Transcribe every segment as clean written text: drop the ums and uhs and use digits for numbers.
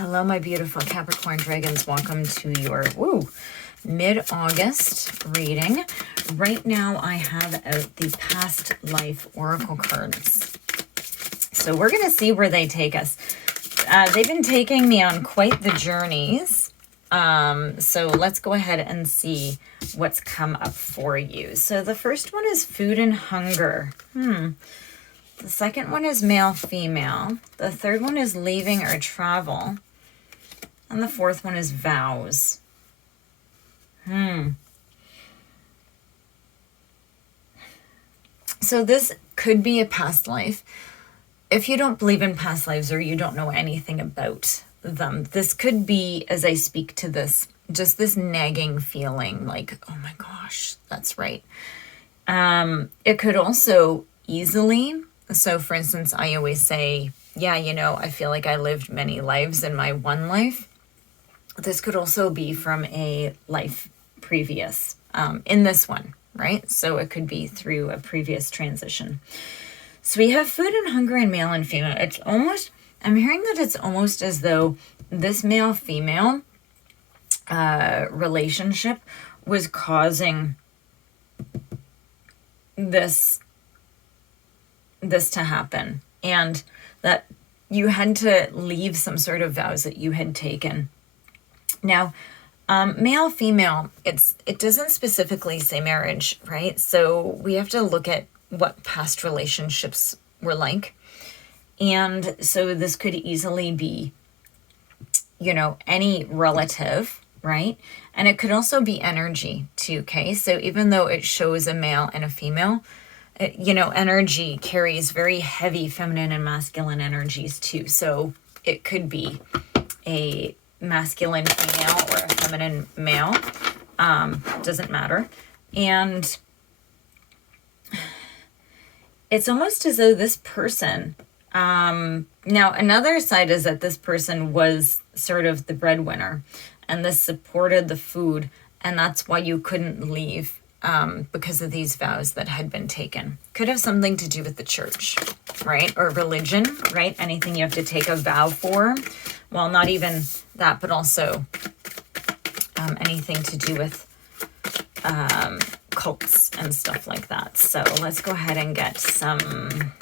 Hello, my beautiful Capricorn dragons. Welcome to your mid-August reading. Right now, I have out the past life oracle cards. So we're going to see where they take us. They've been taking me on quite the journeys. So let's go ahead and see what's come up for you. So the first one is food and hunger. The second one is male, female. The third one is leaving or travel. And the fourth one is vows. So this could be a past life. If you don't believe in past lives or you don't know anything about them, this could be, as I speak to this, just this nagging feeling like, oh my gosh, that's right. It could also easily, so for instance, I always say, yeah, you know, I feel like I lived many lives in my one life. This could also be from a life previous, in this one, right? So it could be through a previous transition. So we have food and hunger in male and female. It's almost, I'm hearing that it's almost as though this male-female relationship was causing this to happen. And that you had to leave some sort of vows that you had taken. Now, male, female, it doesn't specifically say marriage, right? So we have to look at what past relationships were like. And so this could easily be, you know, any relative, right? And it could also be energy too, okay? So even though it shows a male and a female, you know, energy carries very heavy feminine and masculine energies too. So it could be a masculine female or a feminine male, doesn't matter. And it's almost as though this person, now another side is that this person was sort of the breadwinner and this supported the food, and that's why you couldn't leave, because of these vows that had been taken. Could have something to do with the church, right? Or religion, right? Anything you have to take a vow for. Well, not even that, but also anything to do with cults and stuff like that. So let's go ahead and get some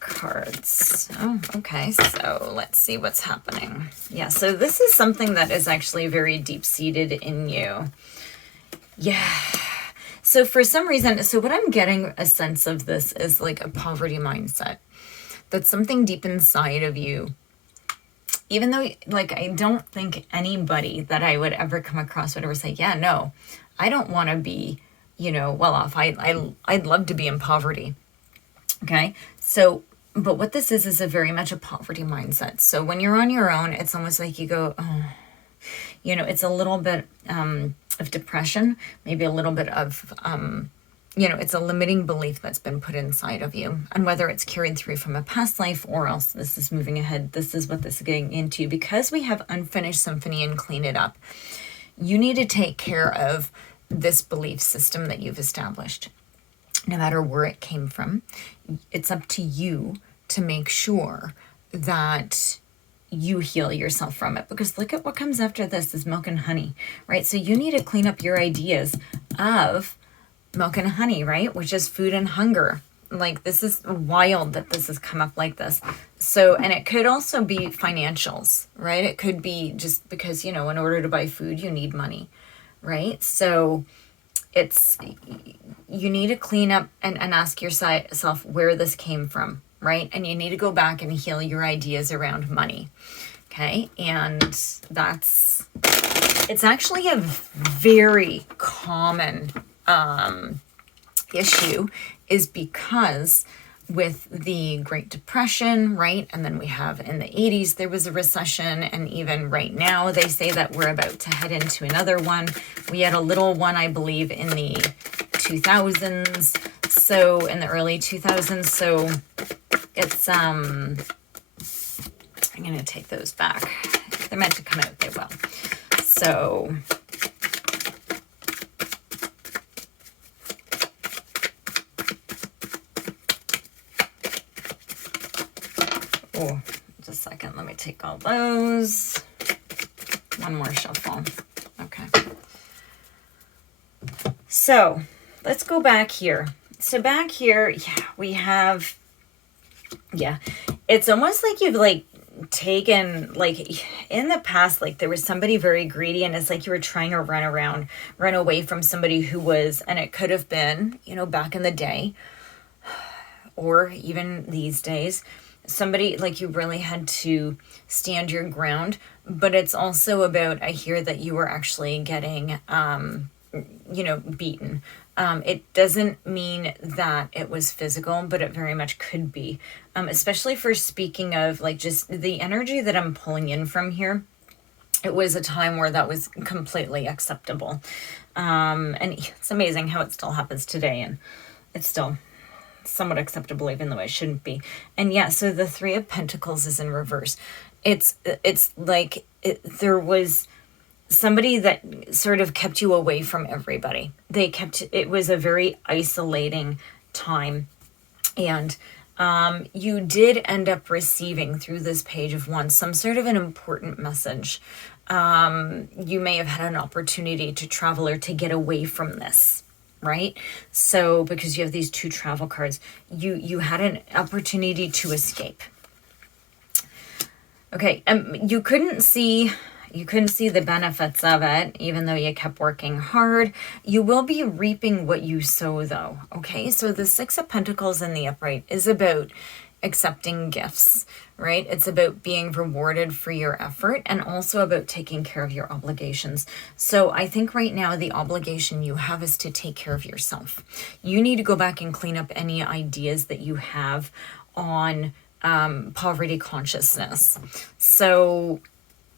cards. Oh, okay. So let's see what's happening. Yeah, so this is something that is actually very deep-seated in you. Yeah. So for some reason, so what I'm getting a sense of this is like a poverty mindset. That's something deep inside of you. Even though, like, I don't think anybody that I would ever come across would ever say, yeah, no, I don't want to be, you know, well off. I'd love to be in poverty. Okay. So, but what this is a very much a poverty mindset. So when you're on your own, it's almost like you go, oh, you know, it's a little bit of depression, maybe a little bit of, you know, it's a limiting belief that's been put inside of you. And whether it's carried through from a past life or else this is moving ahead, this is what this is getting into. Because we have unfinished symphony and clean it up, you need to take care of this belief system that you've established. No matter where it came from, it's up to you to make sure that you heal yourself from it. Because look at what comes after this is milk and honey, right? So you need to clean up your ideas of milk and honey, right? Which is food and hunger. Like, this is wild that this has come up like this. So, and it could also be financials, right? It could be just because, you know, in order to buy food, you need money, right? So it's, you need to clean up and ask yourself where this came from, right? And you need to go back and heal your ideas around money. Okay. And that's, it's actually a very common issue, is because with the Great Depression, right? And then we have in the 80s, there was a recession. And even right now, they say that we're about to head into another one. We had a little one, I believe, in the 2000s. So in the early 2000s. So it's, I'm going to take those back. If they're meant to come out, they will. So Just a second. Let me take all those. One more shuffle. Okay. So let's go back here. So back here, yeah, we have, yeah, it's almost like you've like taken, like in the past, like there was somebody very greedy, and it's like you were trying to run away from somebody who was, and it could have been, you know, back in the day or even these days, somebody like you really had to stand your ground. But it's also about, I hear that you were actually getting, you know, beaten. It doesn't mean that it was physical, but it very much could be. Especially for speaking of like just the energy that I'm pulling in from here. It was a time where that was completely acceptable. And it's amazing how it still happens today, and it's still somewhat acceptable even though it shouldn't be. And yeah, so the Three of Pentacles is in reverse. It's like there was somebody that sort of kept you away from everybody. It was a very isolating time. And you did end up receiving through this Page of Wands some sort of an important message. You may have had an opportunity to travel or to get away from this, right? So because you have these two travel cards, you had an opportunity to escape. Okay, you couldn't see the benefits of it, even though you kept working hard. You will be reaping what you sow, though. Okay, so the Six of Pentacles in the upright is about accepting gifts, right? It's about being rewarded for your effort, and also about taking care of your obligations. So I think right now the obligation you have is to take care of yourself. You need to go back and clean up any ideas that you have on poverty consciousness. So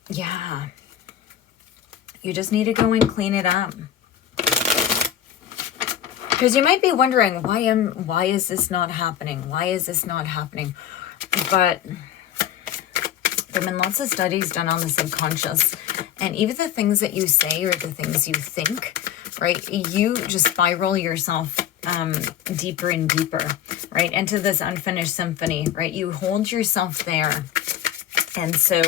yeah, you just need to go and clean it up. Because you might be wondering, why is this not happening? Why is this not happening? But there have been lots of studies done on the subconscious, and even the things that you say or the things you think, right? You just spiral yourself deeper and deeper, right? Into this unfinished symphony, right? You hold yourself there. And so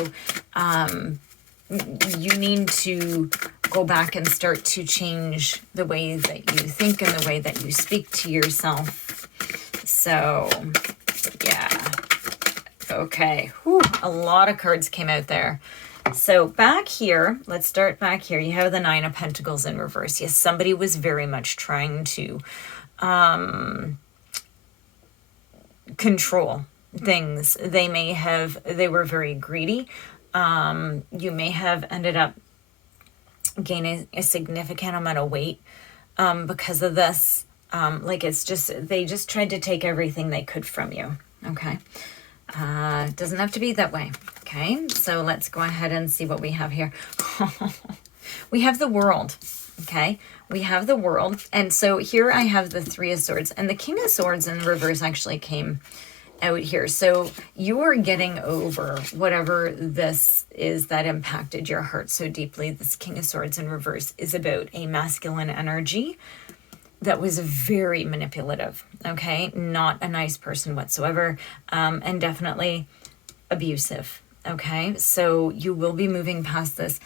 you need to go back and start to change the way that you think and the way that you speak to yourself. So, yeah. Okay. Whew, a lot of cards came out there. So back here, let's start back here. You have the Nine of Pentacles in reverse. Yes, somebody was very much trying to control things. They were very greedy. You may have ended up gaining a significant amount of weight because of this. Like they just tried to take everything they could from you. Okay. It doesn't have to be that way. Okay. So let's go ahead and see what we have here. We have the World. Okay. We have the World. And so here I have the Three of Swords, and the King of Swords in reverse actually came out here. So you are getting over whatever this is that impacted your heart so deeply. This King of Swords in reverse is about a masculine energy that was very manipulative, okay? Not a nice person whatsoever, and definitely abusive, okay? So you will be moving past this.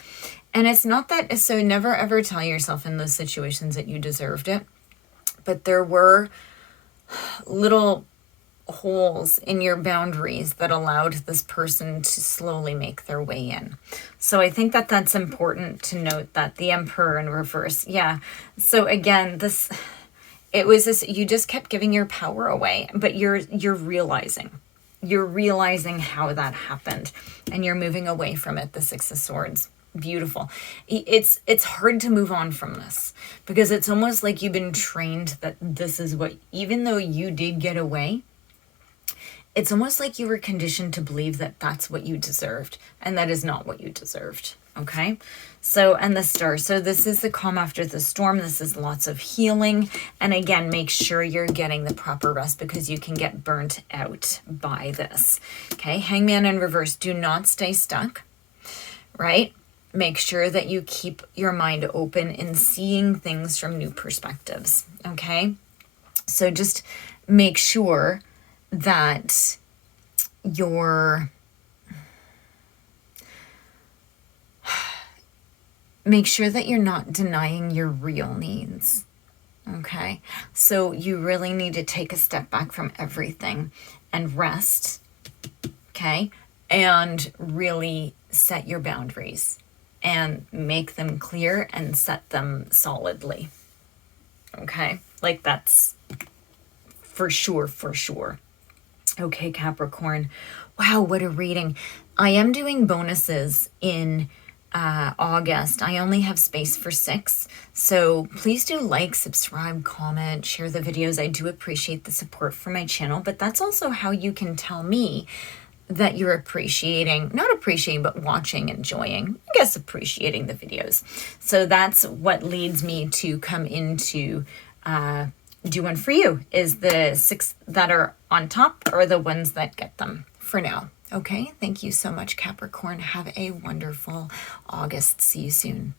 And it's not that, so never ever tell yourself in those situations that you deserved it, but there were little holes in your boundaries that allowed this person to slowly make their way in. So I think that that's important to note, that the Emperor in reverse. Yeah. So again, you just kept giving your power away, but you're realizing how that happened, and you're moving away from it. The Six of Swords. Beautiful. It's hard to move on from this, because it's almost like you've been trained that this is what, even though you did get away, it's almost like you were conditioned to believe that that's what you deserved, and that is not what you deserved. Okay. So, and the Star. So this is the calm after the storm. This is lots of healing. And again, make sure you're getting the proper rest, because you can get burnt out by this. Okay. Hangman in reverse. Do not stay stuck, right? Make sure that you keep your mind open in seeing things from new perspectives. Okay. So just make sure that you're make sure that you're not denying your real needs. Okay, so you really need to take a step back from everything and rest, okay, and really set your boundaries and make them clear and set them solidly. Okay, like that's for sure, for sure. Okay, Capricorn. Wow, what a reading. I am doing bonuses in August. I only have space for 6. So please do like, subscribe, comment, share the videos. I do appreciate the support for my channel, but that's also how you can tell me that you're appreciating, not appreciating, but watching, enjoying, I guess appreciating the videos. So that's what leads me to come into do one for you, is the 6 that are on top or the ones that get them for now. Okay, thank you so much, Capricorn. Have a wonderful August. See you soon.